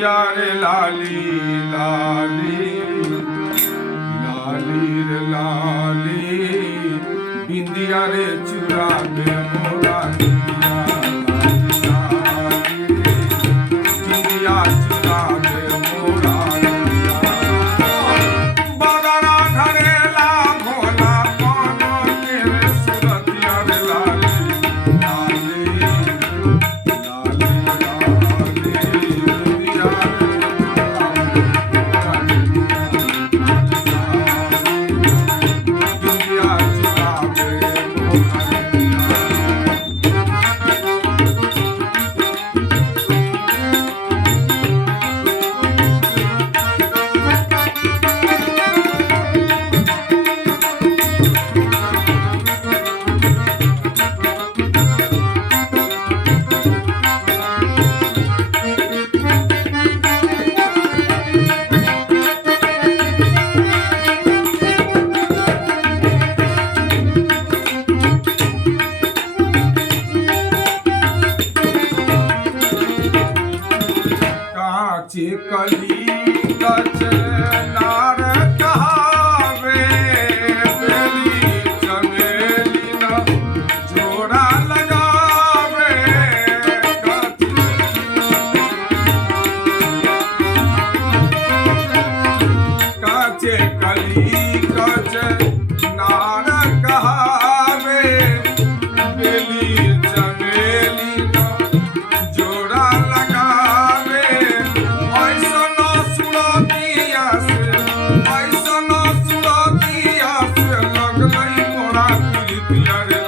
बिंदिया रे लाली लाली लाली रे लाली बिंदिया रे चुरा में मोरा बिंदिया लाली बिंदिया चुरा में मोरा बदरा धरेला भोला पानो तेरे सुरतिया रे लाली लाली लाली लाली बिंदिया बिंदिया चुरा में मोरा काची कली कच नार कहावे बेली चमेली न जोड़ा लगावे काचे कली कच नार कहावे बेली चमेली न जोड़ा लगावे ऐसनो सुरतिया से लगलई मोरा प्रीतिया रे